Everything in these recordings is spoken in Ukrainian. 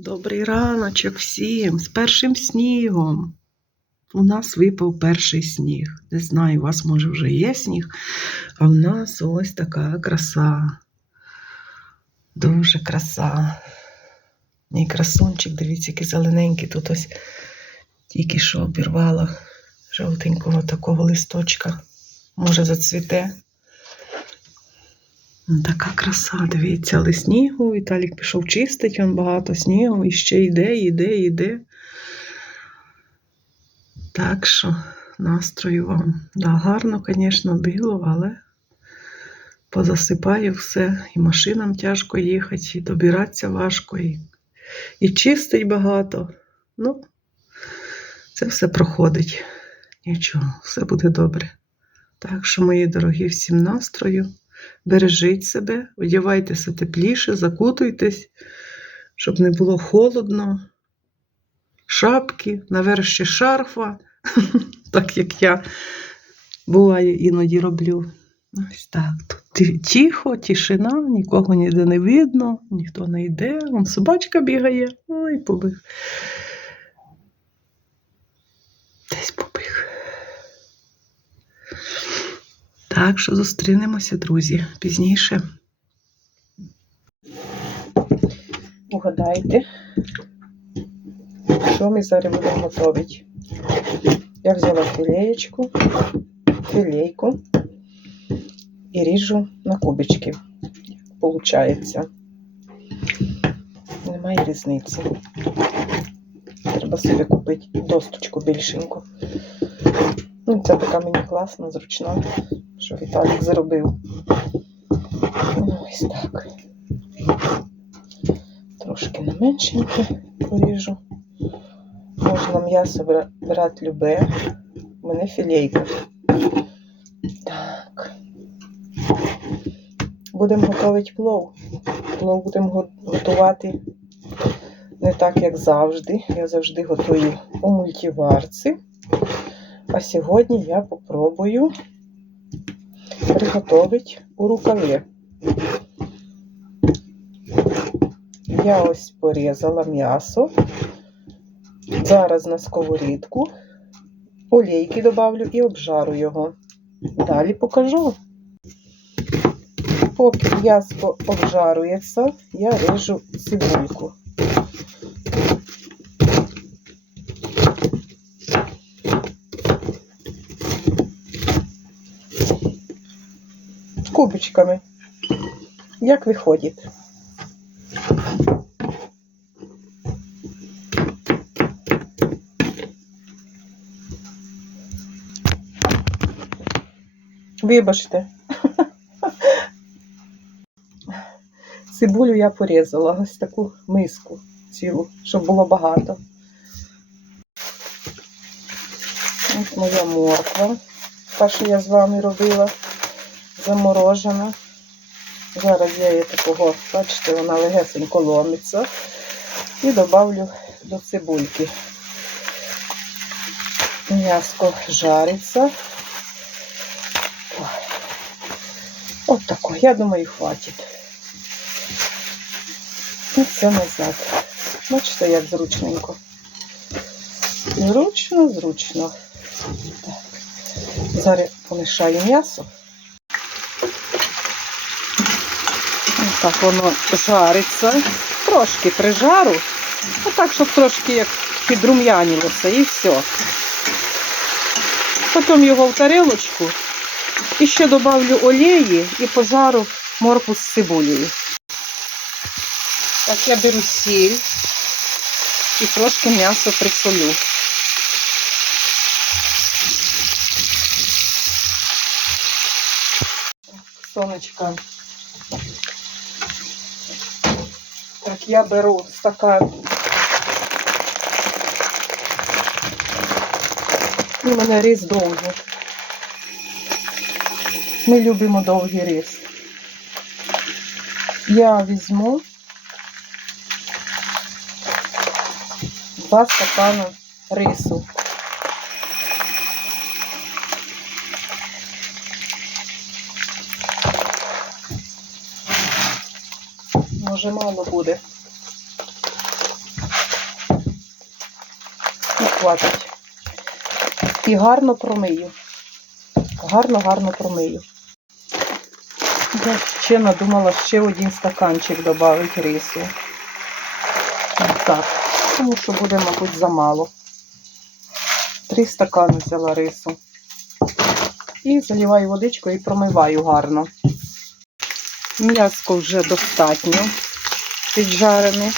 Добрий раночок всім з першим снігом. У нас випав перший сніг. Не знаю, у вас може вже є сніг, а в нас ось така краса. Дуже краса. Мій красунчик, дивіться, який зелененький. Тут ось тільки що обірвала жовтенького такого листочка. Може, зацвіте. Така краса, дивіться, але снігу. Віталік пішов чистить, він багато снігу і ще йде, йде, йде. Так що настрою вам. Да, гарно, звісно, біло, але позасипаю все. І машинам тяжко їхати, і добиратися важко, і, і чистить багато. Ну, це все проходить. Нічого, все буде добре. Так що, мої дорогі, всім настрою. Бережіть себе, одягайтеся тепліше, закутуйтесь, щоб не було холодно. Шапки, наверх ще шарфа, так як я буває іноді роблю. Ось так. Тут тихо, тишина, нікого ніде не видно, ніхто не йде. Вон собачка бігає. Ой, побіг. Десь побіг. Так що зустрінемося, друзі, пізніше. Угадайте, що ми зараз будемо готувати. Я взяла філеєчку, філейку і ріжу на кубички. Получається. Немає різниці. Треба собі купити досточку більшеньку. Ну, це така мені класна, зручна що Віталік зробив. Ну, ось так. Трошки на меншеньке поріжу. Можна м'ясо бра- брати любе. У мене філейка. Так. Будемо готувати плов. Плов будемо готувати не так, як завжди. Я завжди готую у мультиварці. А сьогодні я попробую приготовить у рукаві. Я ось порізала м'ясо. Зараз на сковорідку олійки добавлю і обжару його. Далі покажу. Поки м'ясо обжарується, я ріжу цибульку. Кубочками. Як виходить. Вибачте. Цибулю я порізала ось таку миску цілу, щоб було багато. Ось моя морква, та, що я з вами робила заморожена. Зараз я її такого, бачите, вона легесенько ломиться. І добавлю до цибульки. М'яско жариться. От тако, я думаю, хватить. І це назад. Бачите, як зручненько. Зручно, зручно. Так. Зараз помішаю м'ясо. Так воно жариться, трошки прижару, отак, щоб трошки як підрум'янілося і все. Потім його в тарелочку і ще додавлю олії і пожару морку з цибулею. Так я беру сіль і трошки м'ясо присолю. Сонечка. Так, я беру стакан. У мене рис довгий. Ми любимо довгий рис. Я візьму два стакани рису. Може мало буде. хватить. І гарно промию. Гарно-гарно промию. Я ще надумала ще один стаканчик додати рису. Так, тому що буде, мабуть, замало. Три стакани взяла рису. І заливаю водичкою і промиваю гарно. М'яско вже достатньо піджарене.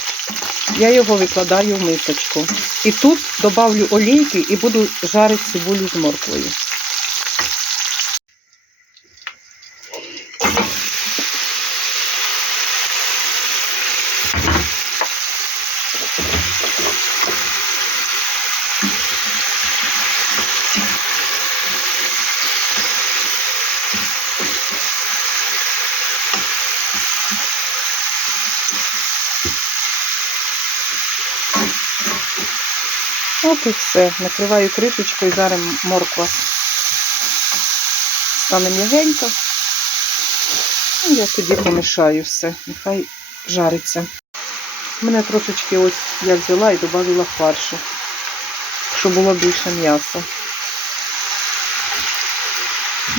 Я його викладаю в мисочку. І тут додавлю олійки і буду жарити цибулю з морквою. От і все. Накриваю кришечкою, зараз морква стане м'ягенька. І Я тоді помішаю все. Нехай жариться. У мене трошечки ось я взяла і додала фаршу, щоб було більше м'яса.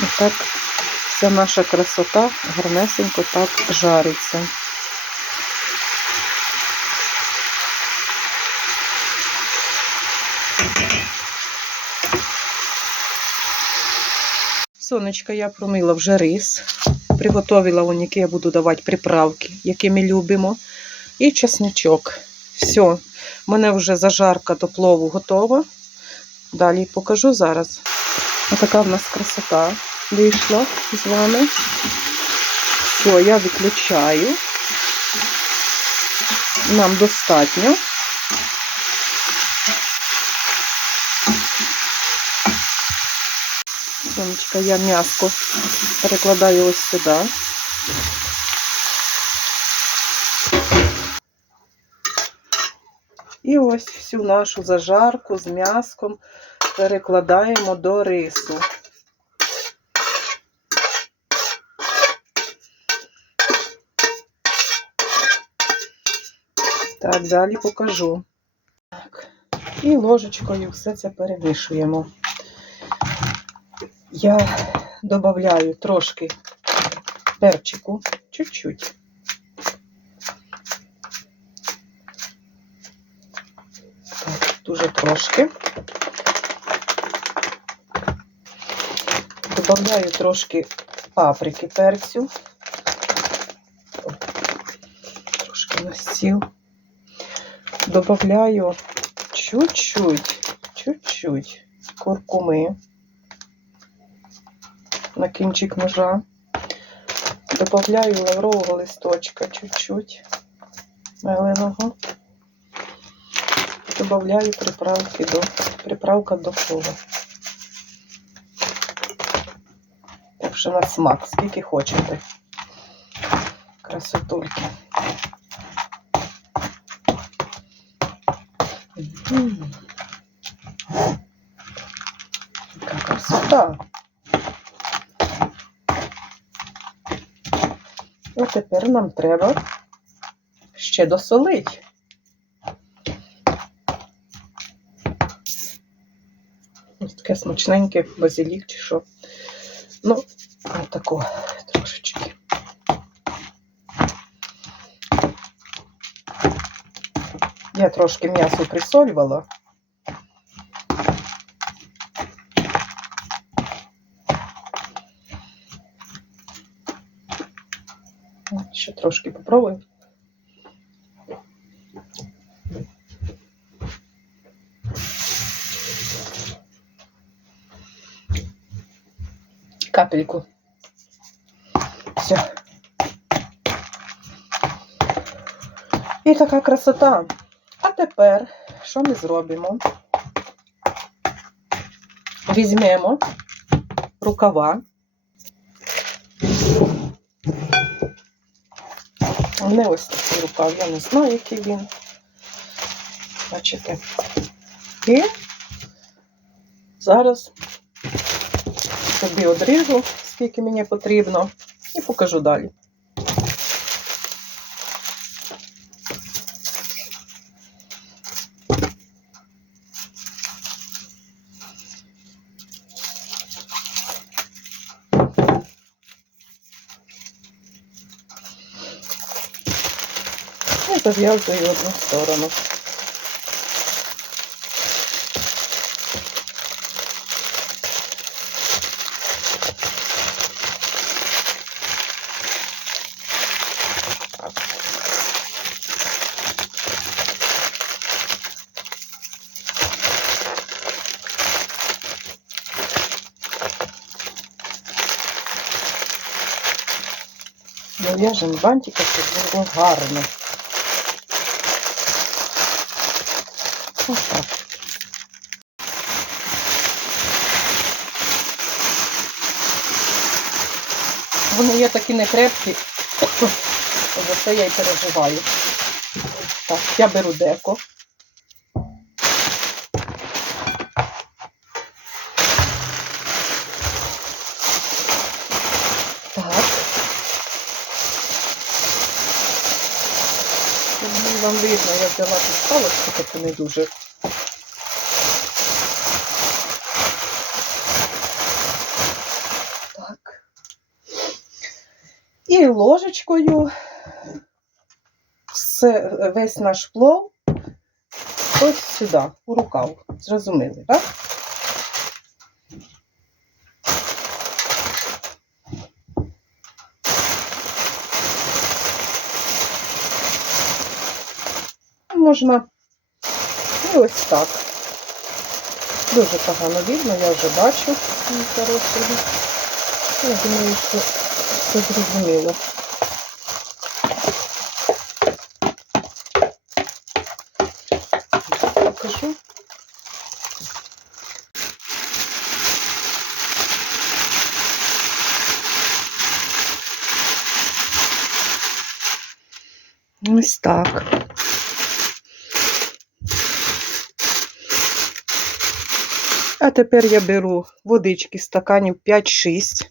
Отак вся наша красота гарнесенько так жариться. Сонечка, я промила вже рис. Приготовила які я буду давати приправки, які ми любимо. І чесничок. Все. У мене вже зажарка до плову готова. Далі покажу зараз. Отака в нас красота вийшла з вами. Все, я виключаю. Нам достатньо. Сонечка, я м'яско перекладаю ось сюди. І ось всю нашу зажарку з м'яском перекладаємо до рису. Так, далі покажу. Так. І ложечкою все це перемішуємо. Я додаю трошки перчику, чуть-чуть. Так, дуже трошки. Добавляю трошки паприки перцю. Трошки на стіл. Добавляю чуть-чуть, чуть-чуть куркуми на кінчик ножа. Добавляю лаврового листочка чуть-чуть меленого. Добавляю приправки до приправка до плова. Так що на смак, скільки хочете. Красотульки. Яка красота. І тепер нам треба ще досолити. Ось таке смачненьке базилік чи що. Ну, отако трошечки. Я трошки м'ясо присолювала. Ще трошки попробую. Капельку. Все. І така красота. А тепер що ми зробимо? Візьмемо рукава. Мене ось такий рукав, я не знаю, який він. Бачите. І зараз собі одріжу, скільки мені потрібно, і покажу далі. Зав'язую одну сторону. Зав'яжемо бантика, щоб було гарно. Ось. Вони є такі некрепкі, за це я й переживаю. Так, я беру деко. Так. Вам видно, я взяла тут палочку, таку не дуже. Так. І ложечкою все, весь наш плов ось сюди, у рукав. Зрозуміли, так? Можна і ось так. Дуже погано видно, я вже бачу. Я думаю, що все зрозуміло. Покажу. Ось так. А тепер я беру водички стаканів 5-6,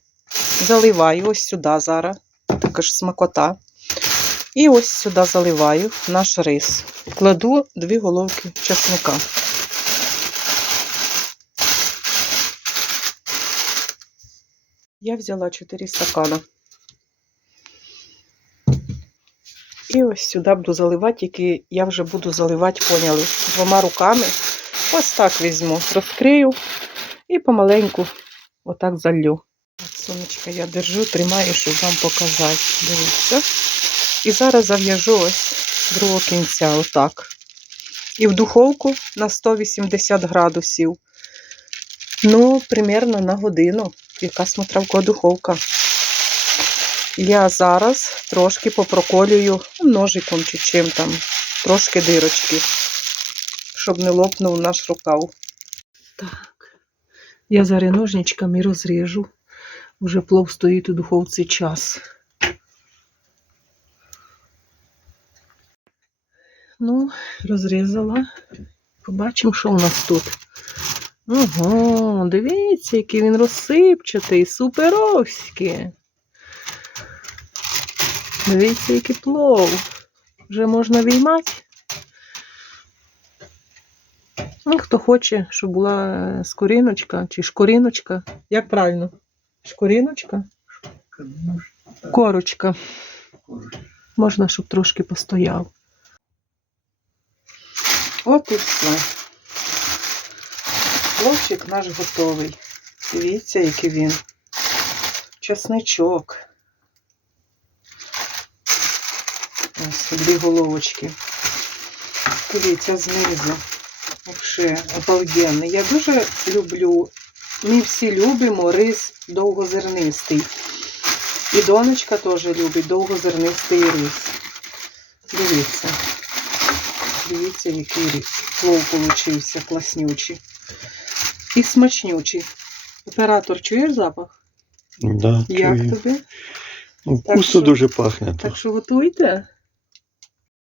заливаю ось сюди зараз, також смакота. І ось сюди заливаю наш рис. Кладу дві головки чесника. Я взяла 4 стакана. І ось сюди буду заливати, тільки я вже буду заливати, поняли, двома руками. Ось так візьму, розкрию і помаленьку отак залью. От Сонечка я держу, тримаю, щоб вам показати. Дивіться. І зараз зав'яжу ось другого кінця, отак. І в духовку на 180 градусів. Ну, примерно на годину. Яка смотравка духовка. Я зараз трошки попроколюю ножиком чи чим там, трошки дирочки щоб не лопнув наш рукав. Так, я зараз ножничками розріжу. Вже плов стоїть у духовці час. Ну, розрізала. Побачимо, що у нас тут. Ого, дивіться, який він розсипчатий, суперовський. Дивіться, який плов. Вже можна виймати. Ну, хто хоче, щоб була скоріночка чи шкоріночка. Як правильно? Шкоріночка? Корочка. Можна, щоб трошки постояв. От і все. Пловчик наш готовий. Дивіться, який він. Чесничок. Ось дві головочки. Дивіться знизу. Вообще обалденний. Я дуже люблю. Ми всі любимо рис довгозернистий. І донечка теж любить довгозернистий рис. Дивіться. Дивіться, який рис. плов получився класнючий. І смачнючий. Оператор, чуєш запах? Да, Як чую. тобі? Ну, Вкусно дуже пахне. Так що готуйте.